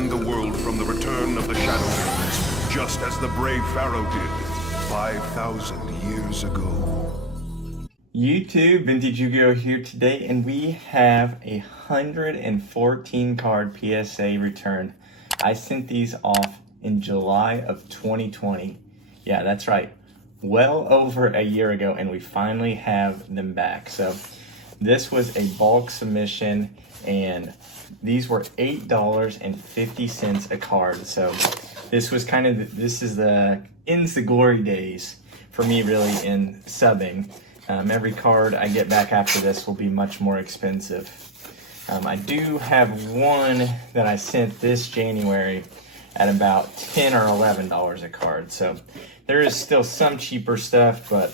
defend the world from the return of the Shadowlands, just as the brave Pharaoh did 5,000 years ago. YouTube, Vintage Yugioh here today, and we have a 114 card PSA return. I sent these off in July of 2020. Yeah, that's right. Well over a year ago, and we finally have them back. So this was a bulk submission, and these were $8.50 a card. So this was kind of, this is the ends the glory days for me really in subbing. Every card I get back after this will be much more expensive. I do have one that I sent this January at about $10 or $11 a card. So there is still some cheaper stuff, but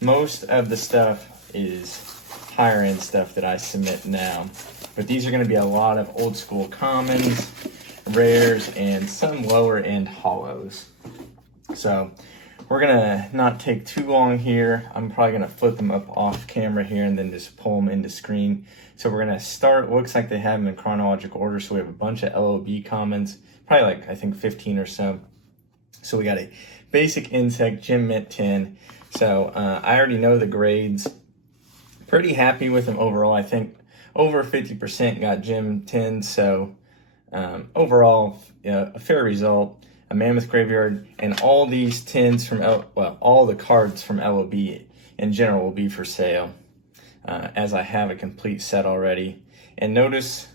most of the stuff is higher end stuff that I submit now. But these are going to be a lot of old school commons, rares, and some lower end holos. So we're gonna not take too long here. I'm probably gonna flip them up off camera here and then just pull them into screen. So we're gonna start, looks like they have them in chronological order. So we have a bunch of LOB commons, probably like I think 15 or so. So we got a basic insect gem mint 10. So I already know the grades. Pretty happy with them overall. I think over 50% got gem 10. So overall, a fair result. A Mammoth Graveyard, and all these tins from, all the cards from LOB in general will be for sale, as I have a complete set already. And notice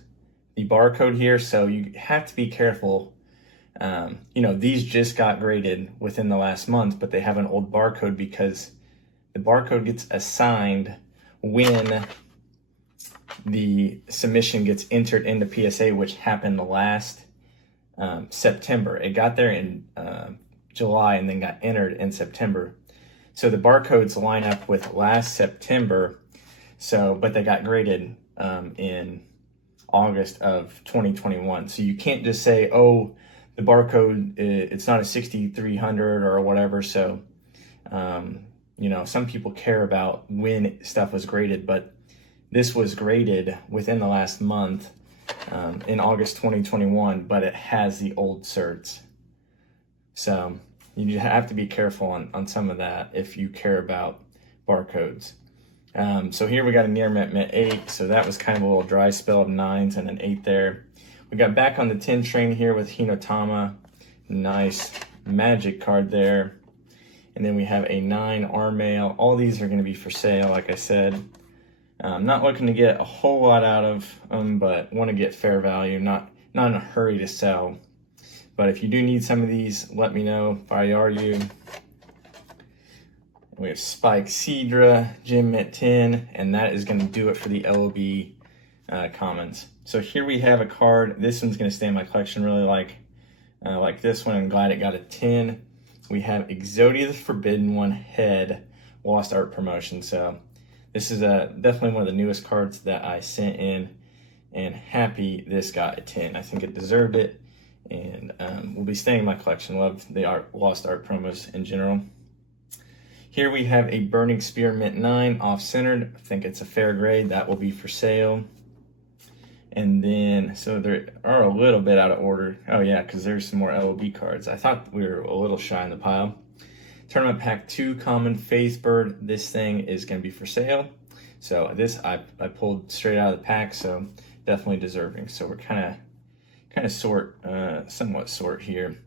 the barcode here, so you have to be careful. These just got graded within the last month, but they have an old barcode because the barcode gets assigned when the submission gets entered into PSA, which happened last September. It got there in July and then got entered in September. So the barcodes line up with last September. So, but they got graded in August of 2021. So you can't just say, oh, the barcode, it's not a 6300 or whatever. So, some people care about when stuff was graded, but this was graded within the last month. In August 2021, but it has the old certs. So you have to be careful on some of that if you care about barcodes. So here we got a near mint 8, so that was kind of a little dry spell of 9s and an 8 there. We got back on the 10 train here with Hinotama. Nice magic card there. And then we have a 9 Armail. All these are going to be for sale, like I said. I'm not looking to get a whole lot out of them, but want to get fair value, not in a hurry to sell. But if you do need some of these, let me know if I are you. We have Spike Cedra, Gem Mint 10, and that is going to do it for the LOB commons. So here we have a card. This one's going to stay in my collection really like this one. I'm glad it got a 10. We have Exodia the Forbidden One Head Lost Art Promotion. So this is definitely one of the newest cards that I sent in, and happy this got a 10. I think it deserved it, and will be staying in my collection. Love the Lost Art promos in general. Here we have a Burning Spear Mint 9, off-centered. I think it's a fair grade. That will be for sale. And then, so they are a little bit out of order. Oh yeah, because there's some more LOB cards. I thought we were a little shy in the pile. Tournament Pack 2 Common Faithbird. This thing is going to be for sale. So this I pulled straight out of the pack, so definitely deserving. So we're kind of somewhat sort here.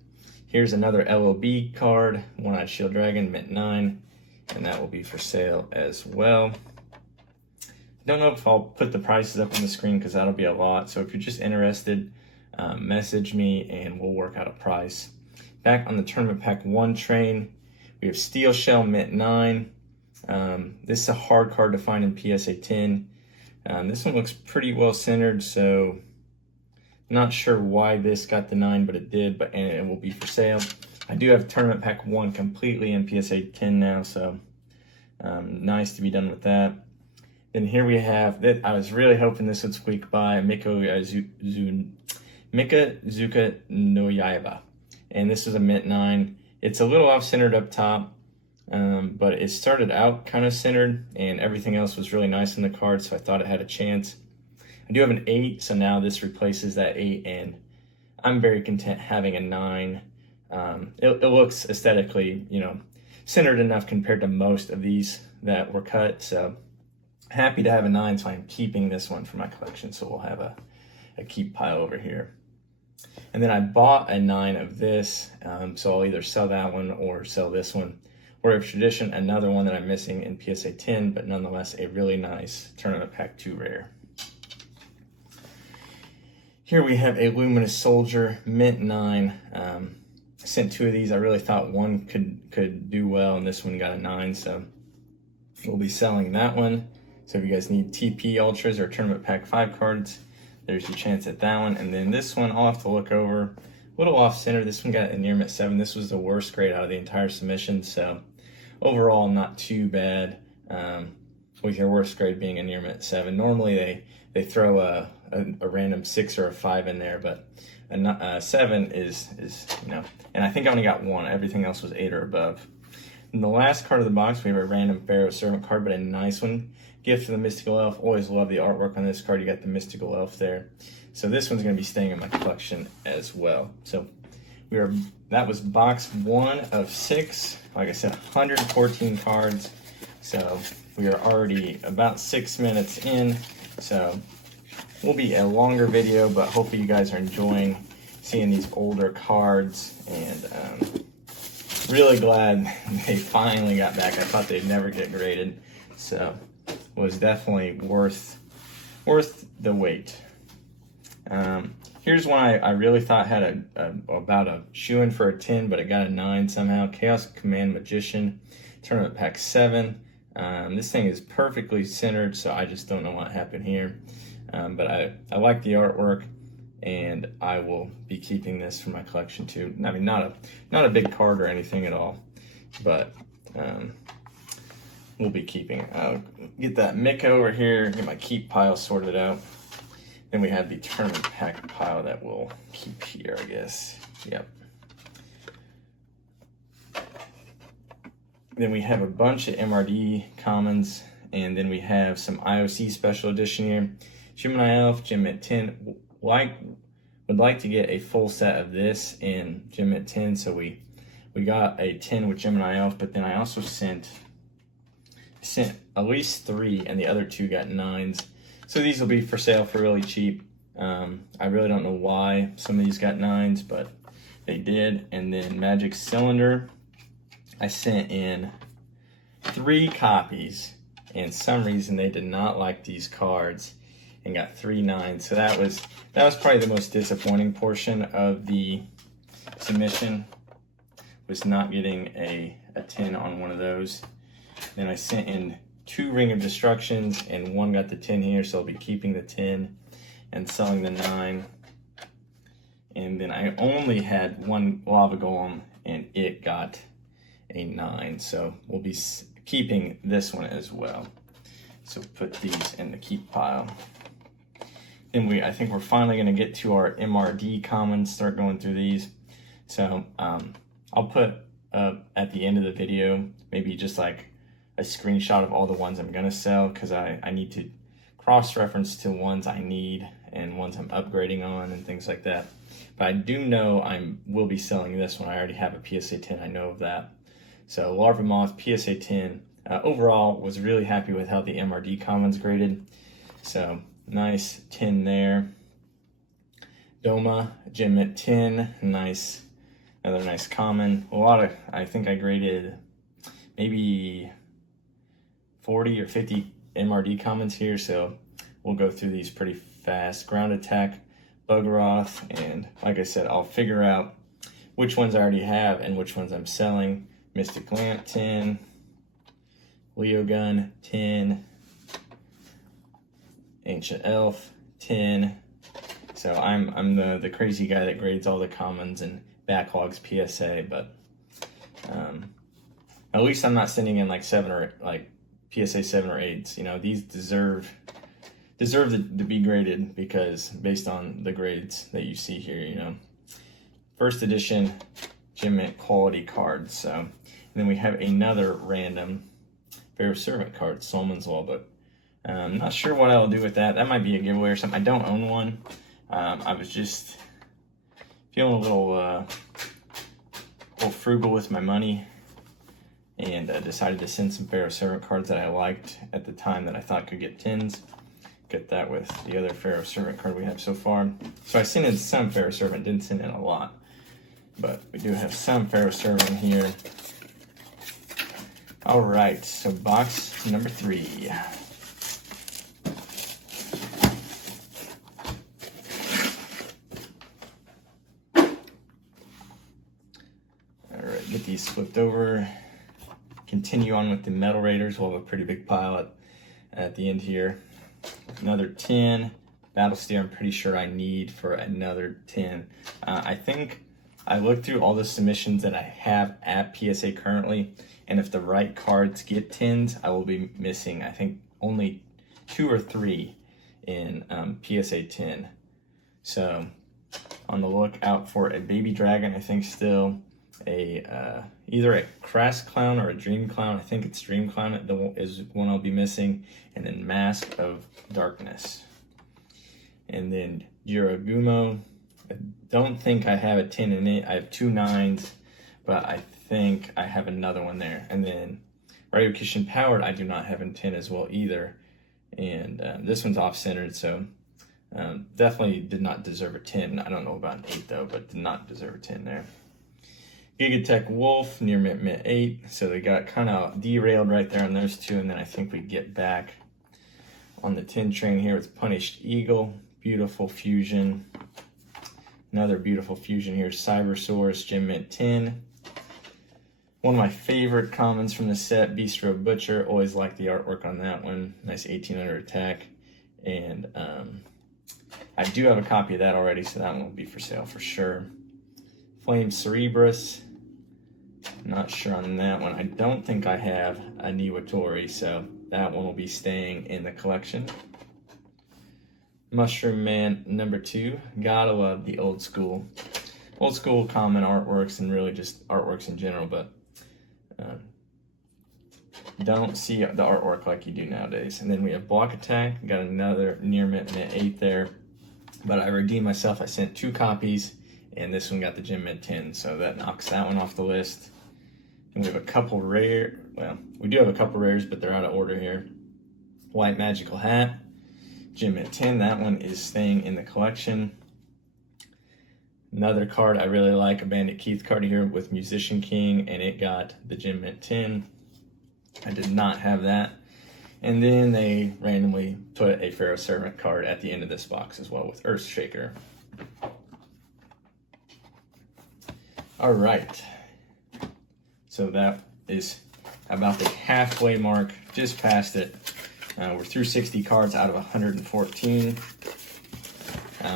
Here's another LOB card, One-Eyed Shield Dragon, mint 9, and that will be for sale as well. Don't know if I'll put the prices up on the screen because that'll be a lot. So if you're just interested, message me and we'll work out a price. Back on the Tournament Pack 1 train, we have Steel Shell Mint 9. This is a hard card to find in PSA 10. This one looks pretty well centered, so not sure why this got the 9, but it did, and it will be for sale. I do have Tournament Pack 1 completely in PSA 10 now, so nice to be done with that. Then here we have, I was really hoping this would squeak by, Mika Zuka no Yaiba. And this is a mint 9. It's a little off-centered up top, but it started out kind of centered, and everything else was really nice in the card, so I thought it had a chance. I do have an 8, so now this replaces that 8, and I'm very content having a 9. It looks aesthetically, you know, centered enough compared to most of these that were cut. So happy to have a 9, so I'm keeping this one for my collection. So we'll have a keep pile over here. And then I bought a 9 of this, so I'll either sell that one or sell this one. Warrior of Tradition, another one that I'm missing in PSA 10, but nonetheless a really nice Tournament Pack 2 rare. Here we have a Luminous Soldier, mint 9. Sent 2 of these. I really thought one could do well, and this one got a 9, so we'll be selling that one. So if you guys need TP Ultras or Tournament Pack 5 cards, there's your chance at that one. And then this one, I'll have to look over. A little off-center. This one got a near mint 7. This was the worst grade out of the entire submission, so overall not too bad, with your worst grade being a near mint 7. Normally they throw a random 6 or a 5 in there, but a 7 is, you know, and I think I only got 1. Everything else was 8 or above. In the last card of the box, we have a random Pharaoh Servant card, but a nice one. Gift to the Mystical Elf. Always love the artwork on this card. You got the Mystical Elf there. So this one's going to be staying in my collection as well. So that was box 1 of 6. Like I said, 114 cards. So we are already about 6 minutes in. So will be a longer video, but hopefully you guys are enjoying seeing these older cards, and really glad they finally got back. I thought they'd never get graded, so was definitely worth the wait. Here's one I really thought had about a shoe-in for a 10, but it got a 9 somehow. Chaos Command Magician, Tournament Pack 7. This thing is perfectly centered, so I just don't know what happened here. But I like the artwork, and I will be keeping this for my collection too. I mean, not a big card or anything at all, but we'll be keeping. I'll get that Mick over here, get my keep pile sorted out. Then we have the tournament pack pile that we'll keep here, I guess. Yep. Then we have a bunch of MRD commons, and then we have some IOC special edition here. Gemini Elf, Gem at 10. Would like to get a full set of this in Gem at 10, so we got a 10 with Gemini Elf, but then I also sent at least 3, and the other 2 got 9s. So these will be for sale for really cheap. I really don't know why some of these got 9s, but they did. And then Magic Cylinder, I sent in 3 copies, and some reason they did not like these cards and got 3 9s. So that was probably the most disappointing portion of the submission, was not getting a 10 on one of those. Then I sent in 2 Ring of Destructions, and 1 got the 10 here, so I'll be keeping the 10 and selling the 9. And then I only had 1 Lava Golem, and it got a 9, so we'll be keeping this one as well. So put these in the keep pile. Then I think we're finally going to get to our MRD commons, start going through these. So I'll put at the end of the video maybe just like a screenshot of all the ones I'm going to sell, because I need to cross-reference to ones I need and ones I'm upgrading on and things like that. But I do know will be selling this one. I already have a PSA 10, I know of that. So Larva Moth, PSA 10. Overall, was really happy with how the MRD commons graded. So nice 10 there. Doma, Gem at 10, nice, another nice common. I think I graded maybe 40 or 50 MRD commons here, so we'll go through these pretty fast. Ground Attack, Bugaroth, and like I said, I'll figure out which ones I already have and which ones I'm selling. Mystic Lamp, 10. Leo Gun, 10. Ancient Elf, 10. So I'm the crazy guy that grades all the commons and backlogs PSA, but at least I'm not sending in like 7 or like PSA 7 or 8s. You know, these deserve to be graded, because based on the grades that you see here, you know. First edition Gem Mint quality cards. So, and then we have another random Pharaoh Servant card, Solomons Law Book. I'm not sure what I'll do with that. That might be a giveaway or something. I don't own one. I was just feeling a little frugal with my money, and decided to send some Pharaoh Servant cards that I liked at the time that I thought could get 10s. Get that with the other Pharaoh Servant card we have so far. So I sent in some Pharaoh Servant, didn't send in a lot, but we do have some Pharaoh Servant here. All right, so box number 3. All right, get these flipped over. Continue on with the Metal Raiders. We'll have a pretty big pile at the end here. Another 10. Battle Steer, I'm pretty sure I need for another 10. I think I looked through all the submissions that I have at PSA currently, and if the right cards get 10s, I will be missing, I think, only 2 or 3 in PSA 10. So, on the lookout for a Baby Dragon, I think still either a Crass Clown or a Dream Clown. I think it's Dream Clown is one I'll be missing, and then Mask of Darkness. And then Yugioh. I don't think I have a 10 in it. I have 2 9s, but I think I have another one there. And then Ryukishin Powered, I do not have in 10 as well either. And this one's off-centered, so definitely did not deserve a 10. I don't know about an 8 though, but did not deserve a 10 there. Gigatech Wolf, near mint 8, so they got kind of derailed right there on those 2, and then I think we get back on the 10 train here with Punished Eagle, beautiful fusion. Another beautiful fusion here, Cybersaurus, Gem Mint 10. One of my favorite commons from the set, Bistro Butcher, always liked the artwork on that one, nice 1800 attack, and I do have a copy of that already, so that one will be for sale for sure. Flame Cerebrus, not sure on that one. I don't think I have a Niwatori, so that one will be staying in the collection. Mushroom Man number 2. Gotta love the old school common artworks and really just artworks in general, but don't see the artwork like you do nowadays. And then we have Block Attack. Got another near mint 8 there, but I redeemed myself. I sent 2 copies, and this one got the Gem Mint 10, so that knocks that one off the list. And we have a couple rare, well, we do have a couple rares, but they're out of order here. White Magical Hat, Gem Mint 10, that one is staying in the collection. Another card I really like, a Bandit Keith card here with Musician King, and it got the Gem Mint 10. I did not have that. And then they randomly put a Pharaoh Servant card at the end of this box as well with Earthshaker. All right, so that is about the halfway mark, just past it. We're through 60 cards out of 114.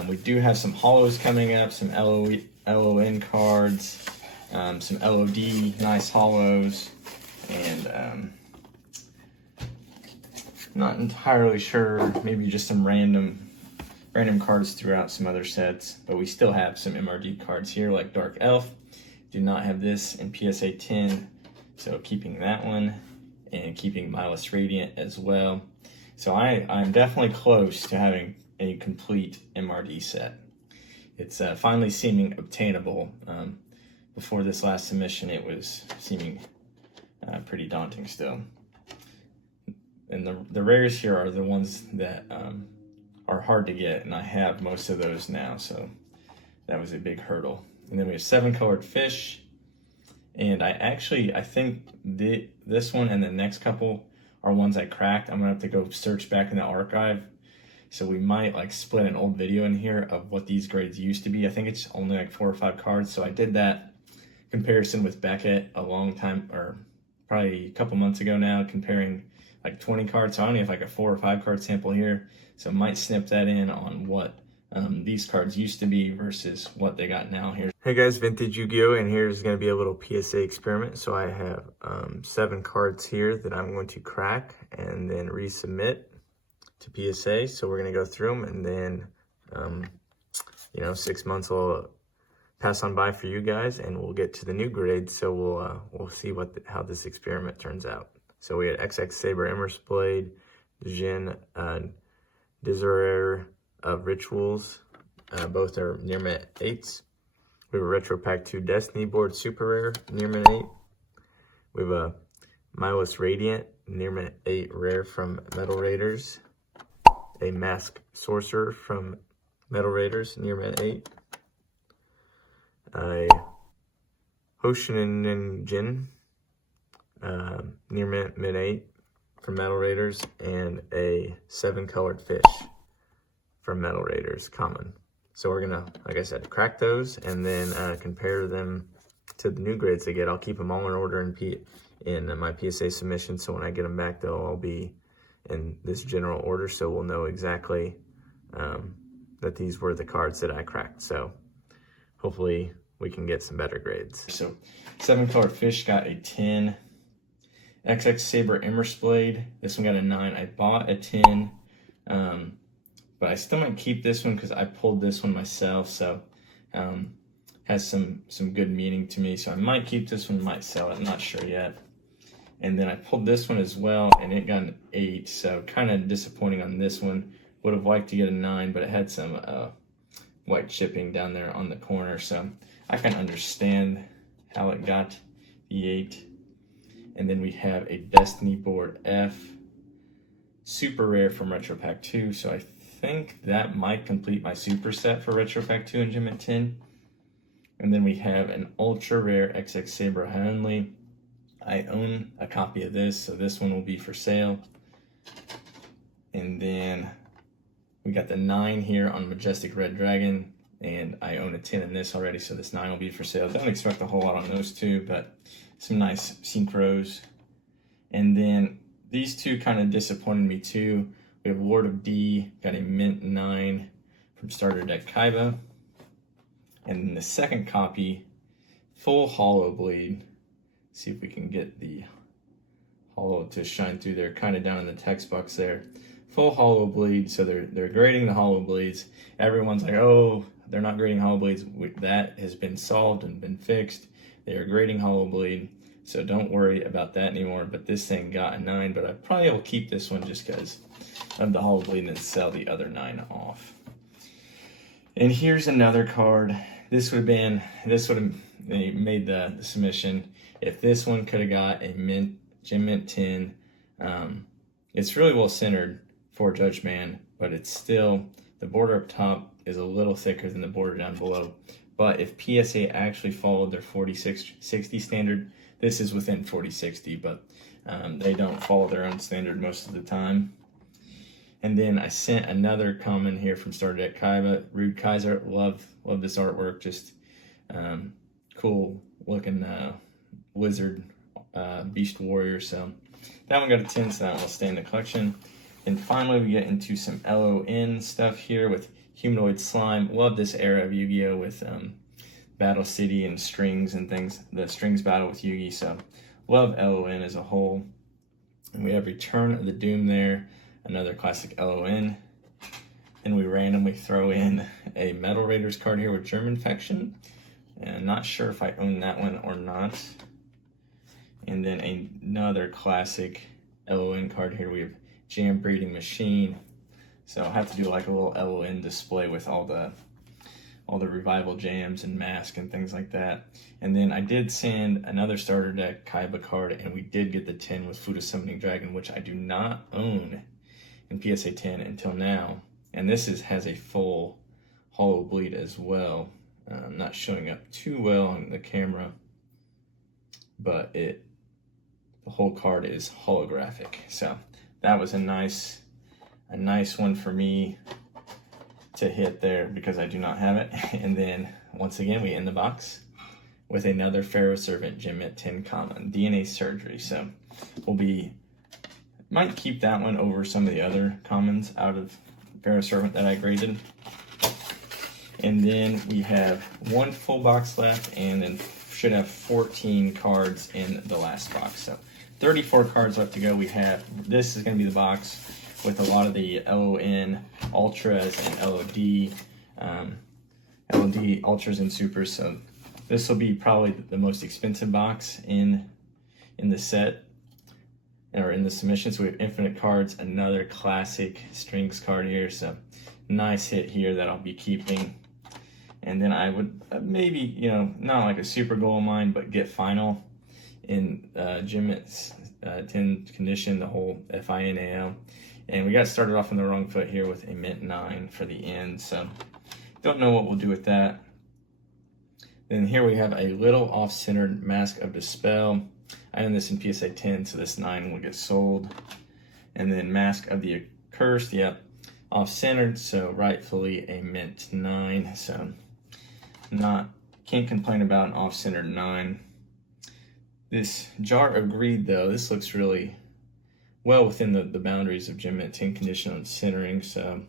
We do have some holos coming up, some LON cards, some LOD, nice holos, and not entirely sure, maybe just some random cards throughout some other sets, but we still have some MRD cards here like Dark Elf. Do not have this in PSA 10, so keeping that one and keeping Milas Radiant as well. So I'm definitely close to having a complete MRD set. It's finally seeming obtainable. Before this last submission, it was seeming pretty daunting still. And the rares here are the ones that are hard to get, and I have most of those now, so that was a big hurdle. And then we have 7-colored fish, and I think this one and the next couple are ones I cracked. I'm gonna have to go search back in the archive, so we might like split an old video in here of what these grades used to be. I think it's only like 4 or 5 cards, so I did that comparison with Beckett a long time, or probably a couple months ago now, comparing like 20 cards. So I only have like a 4 or 5 card sample here, so I might snip that in on what these cards used to be versus what they got now here. Hey guys, Vintage Yu-Gi-Oh! And here's going to be a little PSA experiment. So I have 7 cards here that I'm going to crack and then resubmit to PSA. So we're going to go through them, and then 6 months will pass on by for you guys, and we'll get to the new grades. So we'll see how this experiment turns out. So we had XX Saber Emer's Blade, Jin Desiree of Rituals, both are near mint 8s. We have a Retro Pack 2 Destiny board Super Rare, Near Mint 8. We have a Milus Radiant, Near Mint 8 Rare from Metal Raiders. A Mask Sorcerer from Metal Raiders, Near Mint 8. A Hoshin Jin, Near Mint 8 from Metal Raiders. And a 7-colored fish from Metal Raiders, common. So we're gonna, like I said, crack those and then compare them to the new grades they get. I'll keep them all in order in my PSA submission, so when I get them back, they'll all be in this general order, so we'll know exactly that these were the cards that I cracked. So hopefully we can get some better grades. So 7-colored fish got a 10. XX Saber Immerse Blade, this one got a 9. I bought a 10. But I still might keep this one because I pulled this one myself, so has some good meaning to me. So I might keep this one, might sell it, not sure yet. And then I pulled this one as well, and it got an 8, so kind of disappointing on this one. Would have liked to get a 9, but it had some white chipping down there on the corner, so I can understand how it got the 8. And then we have a Destiny Board F, Super Rare from Retro Pack 2, so I think that might complete my super set for Retro Pack 2 and Gem at 10. And then we have an ultra rare XX Saber Heavenly. I own a copy of this, so this one will be for sale. And then we got the 9 here on Majestic Red Dragon, and I own a 10 in this already, so this 9 will be for sale. Don't expect a whole lot on those two, but some nice synchros. And then these two kind of disappointed me too. We have Lord of D, got a mint 9 from Starter Deck Kaiba. And then the second copy, full hollow bleed. See if we can get the hollow to shine through there, kind of down in the text box there. Full hollow bleed, so they're grading the hollow bleeds. Everyone's like, oh, they're not grading hollow bleeds. That has been solved and been fixed. They are grading hollow bleed, so don't worry about that anymore. But this thing got a 9, but I probably will keep this one just because of the hollow bleed and sell the other 9 off. And here's another card. This would have made the submission if this one could have got a Gem Mint 10. It's really well centered for Judge Man, but it's still, the border up top is a little thicker than the border down below. But if PSA actually followed their 40-60 standard, this is within 40-60, but they don't follow their own standard most of the time. And then I sent another comment here from Starter Deck Kaiba, Rude Kaiser. Love this artwork, just cool looking wizard beast warrior. So that one got a 10, so that one will stay in the collection. And finally we get into some LON stuff here with Humanoid Slime. Love this era of Yu-Gi-Oh! With Battle City and strings and things, the strings battle with Yugi. So love LON as a whole. And we have Return of the Doom there, another classic LON. And we randomly throw in a Metal Raiders card here with German Faction. And I'm not sure if I own that one or not. And then another classic LON card here. We have Jam Breeding Machine. So I'll have to do like a little LON display with all the revival jams and mask and things like that. And then I did send another Starter Deck Kaiba card, and we did get the 10 with Fuda Summoning Dragon, which I do not own in PSA 10 until now. And this has a full hollow bleed as well. Not showing up too well on the camera, but the whole card is holographic. So that was a nice one for me to hit there because I do not have it. And then once again we end the box with another Pharaoh Servant Gem at 10 common, DNA Surgery. So might keep that one over some of the other commons out of Pharaoh Servant that I graded. And then we have one full box left, and then should have 14 cards in the last box. So 34 cards left to go. This is going to be the box with a lot of the LON Ultras and LOD Ultras and Supers. So this will be probably the most expensive box in the set, or in the submission. So we have Infinite Cards, another classic strings card here. So nice hit here that I'll be keeping. And then I would maybe, you know, not like a super goal of mine, but get final in Gem Mint 10 condition, the whole FINAL. And we got started off on the wrong foot here with a Mint 9 for the end, so don't know what we'll do with that. Then here we have a little off-centered Mask of Dispel. I own this in PSA 10, so this 9 will get sold. And then Mask of the Accursed, yep, off-centered, so rightfully a Mint 9. So can't complain about an off-centered 9. This Jar of Greed, though, this looks really well within the boundaries of Gem Mint 10 condition on centering. So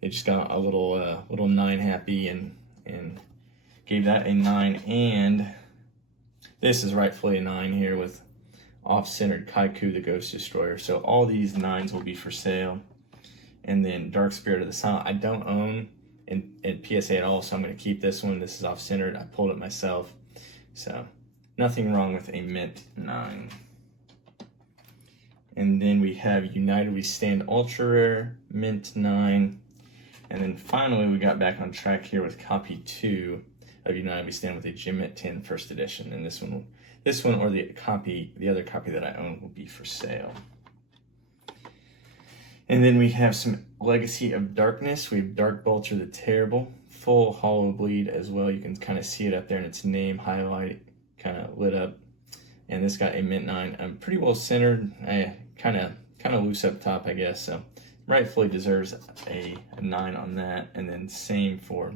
they just got a little 9 happy and gave that a 9. And this is rightfully a 9 here with off-centered Kaiku, the Ghost Destroyer. So all these 9s will be for sale. And then Dark Spirit of the Silent, I don't own in PSA at all, so I'm going to keep this one. This is off-centered. I pulled it myself. So nothing wrong with a Mint 9. And then we have United We Stand Ultra Rare, Mint 9. And then finally we got back on track here with copy 2 of United We Stand with a Gem Mint 10 first edition. And this one or the other copy that I own will be for sale. And then we have some Legacy of Darkness. We have Dark Vulture the Terrible, full hollow bleed as well. You can kind of see it up there in its name, highlight, kind of lit up. And this got a Mint 9. Pretty well centered, kind of loose up top, I guess. So rightfully deserves a 9 on that. And then same for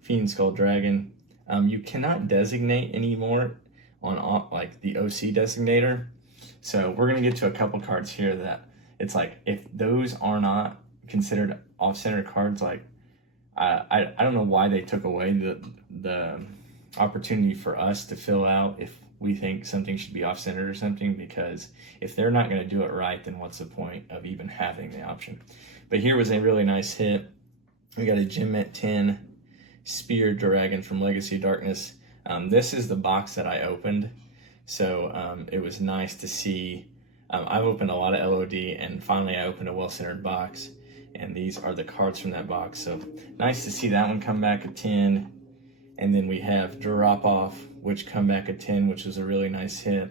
Fiend Skull Dragon. You cannot designate anymore on like the OC designator. So we're gonna get to a couple cards here that it's like, if those are not considered off-center cards, like I don't know why they took away the opportunity for us to fill out if we think something should be off-centered or something, because if they're not going to do it right, then what's the point of even having the option? But here was a really nice hit. We got a Gem Mint 10 Spear Dragon from Legacy of Darkness. This is the box that I opened, so it was nice to see. I've opened a lot of LOD, and finally I opened a well-centered box, and these are the cards from that box. So nice to see that one come back a 10. And then we have Drop Off, which come back a 10, which was a really nice hit.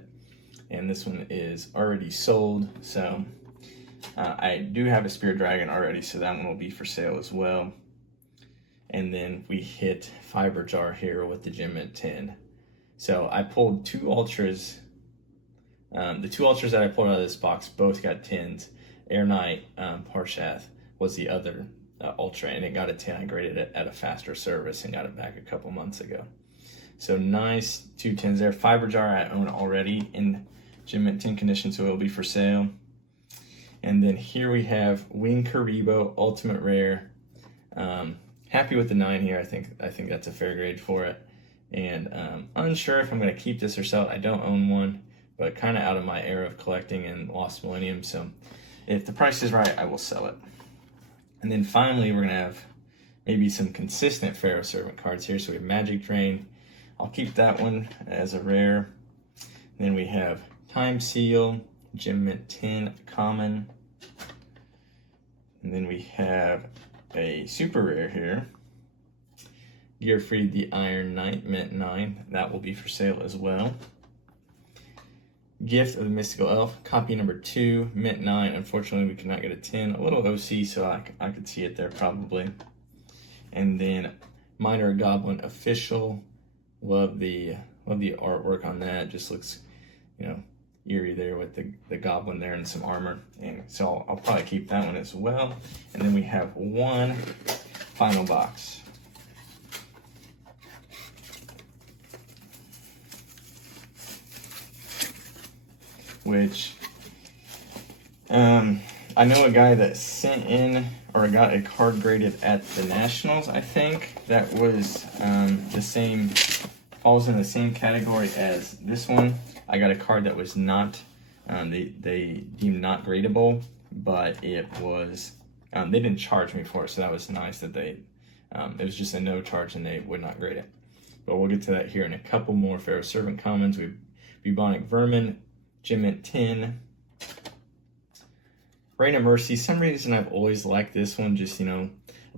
And this one is already sold. So I do have a Spear Dragon already, so that one will be for sale as well. And then we hit Fiber Jar here with the Gem Mint 10. So I pulled 2 Ultras. The 2 Ultras that I pulled out of this box both got 10s. Air Knight Parshath was the other Ultra, and it got a 10. I graded it at a faster service and got it back a couple months ago. So nice 2 10s there. Fiber Jar I own already in Gem Mint 10 condition, so it will be for sale. And then here we have Wing Karibo Ultimate Rare. Happy with the 9 here. I think that's a fair grade for it. And unsure if I'm going to keep this or sell it. I don't own one, but kind of out of my era of collecting in Lost Millennium. So if the price is right, I will sell it. And then finally, we're going to have maybe some consistent Pharaoh Servant cards here. So we have Magic Drain. I'll keep that one as a rare. And then we have Time Seal, Gem Mint 10 Common. And then we have a super rare here. Gearfried the Iron Knight, Mint 9. That will be for sale as well. Gift of the Mystical Elf, copy number 2, Mint 9. Unfortunately, we could not get a 10. A little OC, so I could see it there probably. And then Minor Goblin Official. Love the artwork on that. Just looks, eerie there with the goblin there and some armor. And so I'll probably keep that one as well. And then we have one final box. Which I know a guy that sent in or got a card graded at the Nationals, I think. That was the same, falls in the same category as this one. I got a card that was not, they deemed not gradable, but it was, they didn't charge me for it, so that was nice that they, it was just a no charge and they would not grade it. But we'll get to that here in a couple more Pharaoh Servant commons. We have Bubonic Vermin, Gem Mint 10, Reign of Mercy. Some reason I've always liked this one, just, a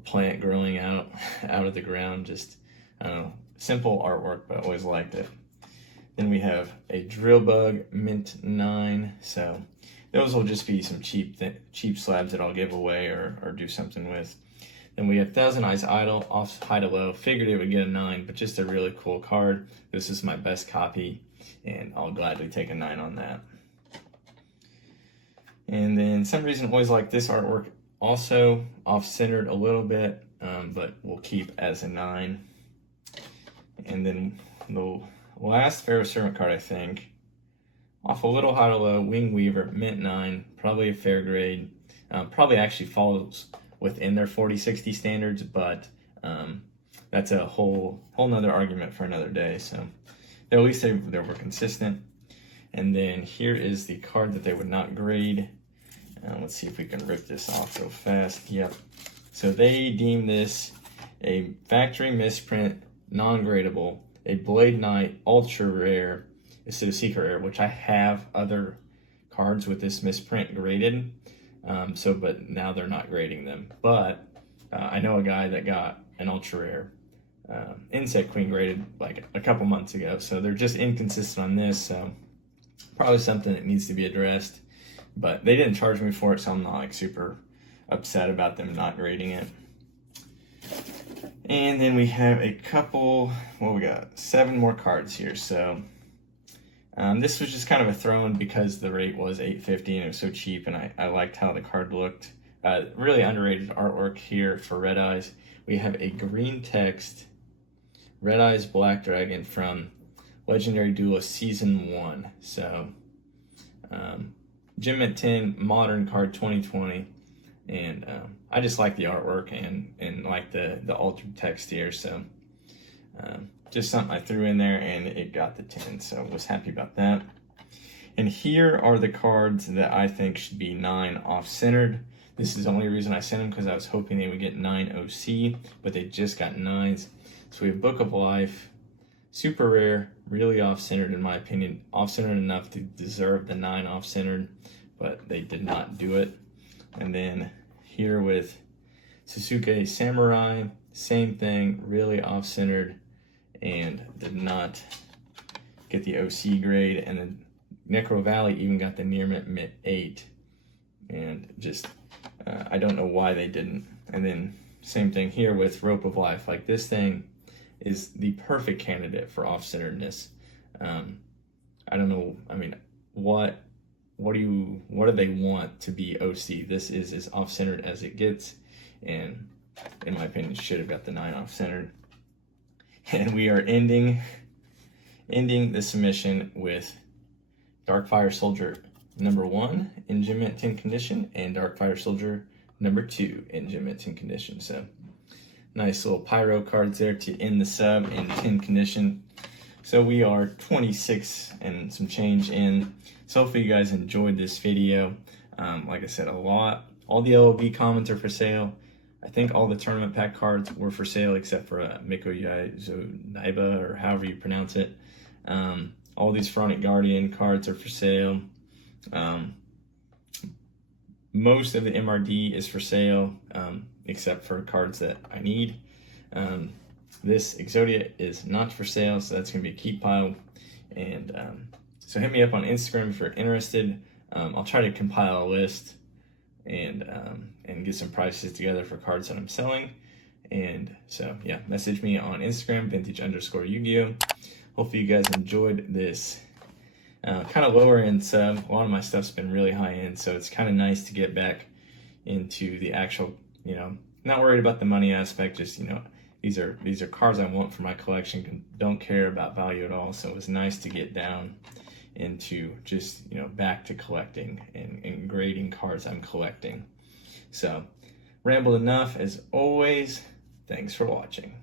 plant growing out of the ground. Just, I don't know, simple artwork, but I always liked it. Then we have a Drill Bug Mint 9. So those will just be some cheap slabs that I'll give away or do something with. Then we have Thousand Eyes Idol off high to low. Figured it would get a 9, but just a really cool card. This is my best copy, and I'll gladly take a 9 on that. And then some reason always like this artwork, also off-centered a little bit, but we'll keep as a 9. And then the last Pharaoh Servant card, I think, off a little high to low, Wing Weaver, Mint 9, probably a fair grade. Probably actually falls within their 40-60 standards, but that's a whole nother argument for another day. So at least they were consistent. And then here is the card that they would not grade. Let's see if we can rip this off real fast. Yep. So they deem this a factory misprint, non-gradable, a Blade Knight ultra rare, instead of secret rare, which I have other cards with this misprint graded. But now they're not grading them. But I know a guy that got an ultra rare Insect Queen graded like a couple months ago. So they're just inconsistent on this. So probably something that needs to be addressed. But they didn't charge me for it, so I'm not like super upset about them not grading it. And then we have a couple, well, we got 7 more cards here. So this was just kind of a throw-in because the rate was $8.50 and it was so cheap, and I liked how the card looked. Really underrated artwork here for Red Eyes. We have a green text Red Eyes Black Dragon from Legendary Duelist Season 1. So Gem Mint 10 Modern card 2020. And I just like the artwork and like the altered text here. So just something I threw in there and it got the 10. So I was happy about that. And here are the cards that I think should be 9 off-centered. This is the only reason I sent them, because I was hoping they would get 9 OC, but they just got 9s. So we have Book of Life, super rare, really off-centered in my opinion. Off-centered enough to deserve the 9 off-centered, but they did not do it. And then here with Suzuki Samurai, same thing, really off-centered and did not get the OC grade. And then Necro Valley even got the near mint 8, and just I don't know why they didn't. And then same thing here with Rope of Life. Like, this thing is the perfect candidate for off-centeredness. I don't know. I mean, what do they want to be OC? This is as off-centered as it gets, and in my opinion, should have got the 9 off-centered. And we are ending the submission with Darkfire Soldier number 1 in Gem Mint 10 condition, and Darkfire Soldier number 2 in Gem Mint 10 condition. So nice little pyro cards there to end the sub in 10 condition. So we are 26 and some change in. So hopefully you guys enjoyed this video. Like I said, all the LOB comments are for sale. I think all the tournament pack cards were for sale except for Miko Naiba, or however you pronounce it. All these Pharaonic Guardian cards are for sale. Most of the MRD is for sale, except for cards that I need. This Exodia is not for sale, so that's going to be a keep pile. And so hit me up on Instagram if you're interested. I'll try to compile a list and get some prices together for cards that I'm selling. And so, yeah, message me on Instagram, vintage_Yugioh. Hopefully you guys enjoyed this kind of lower end sub. A lot of my stuff's been really high end, so it's kind of nice to get back into the actual, not worried about the money aspect, just, these are cards I want for my collection, don't care about value at all. So it was nice to get down into just, back to collecting and grading cards I'm collecting. So, rambled enough as always. Thanks for watching.